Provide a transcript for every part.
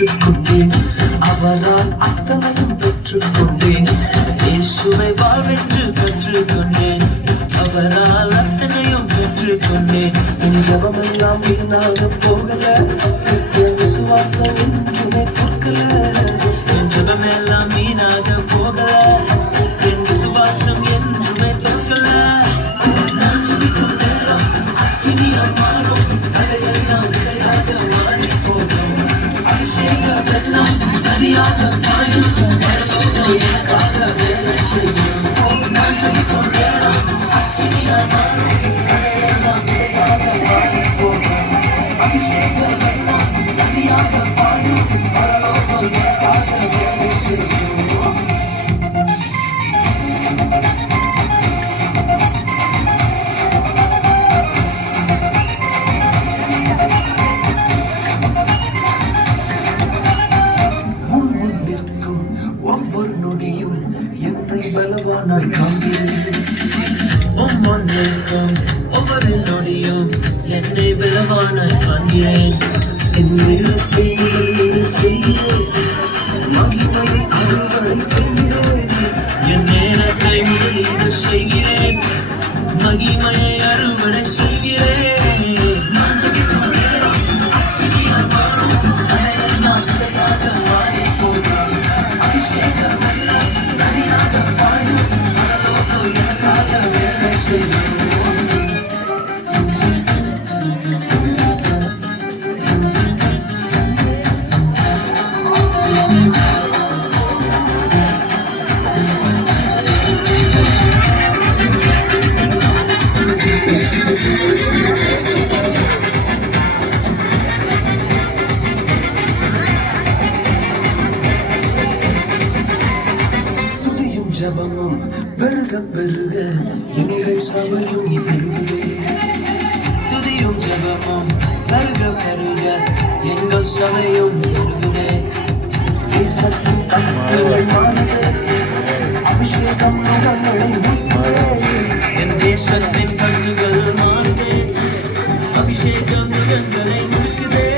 கற்றுக்கொண்டேன். அவரால் அத்தனையும் பெற்றுக்கொண்டேன். இயேசுவை வாழ்வென்று கற்றுக்கொண்டேன். அவரால் அத்தனையும் பெற்றுக்கொண்டேன். என் ஜபமெல்லாம் வீணாக போகல, என் விசுவாசம் என்றுமே தோற்கல. என் ஜபமெல்லாம் வீணாக போகல, என் விசுவாசம் என்றுமே தோற்கல. ஒவ்வொரு நொடியும் என்னை பலவானாய் காண்கிறேன். ஒவ்வொரு நொடியும் என்னை பலவானாய் காண்கிறேன். என் நிலத்தை முதலீடு செய்கிறேன், மகிமையை அறுவடை செய்கிறேன். என் நேரத்தை முதலீடு செய்கிறேன், மகிமையை அறுவடை செய்கிறேன். ஜபமும் பெருக பெருக எங்கள் சபையும் பெருகுதே. துதியும் ஜபமும் பெருக பெருக எங்கள் சபையும் பெருகுதே. தேசத்தின் கட்டுகள் மாறுதே, அபிஷேகம் என் தேசத்தின் கட்டுகள் மாறுதே, அபிஷேகம் எங்களை முடிக்குதே.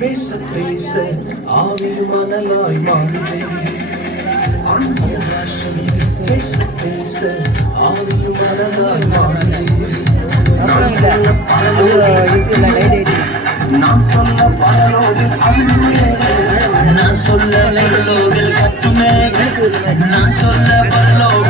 பேச பேச ஆவி மணலாய் மாறுதே. அந்நிய பாஷை பேச பேச ஆவி மணலாய் மாறுதே. நான் சொல்ல பரலோகில் அன்பே, நான் சொல்ல பரலோகில் கட்டுமே, நான் சொல்ல பரலோகில்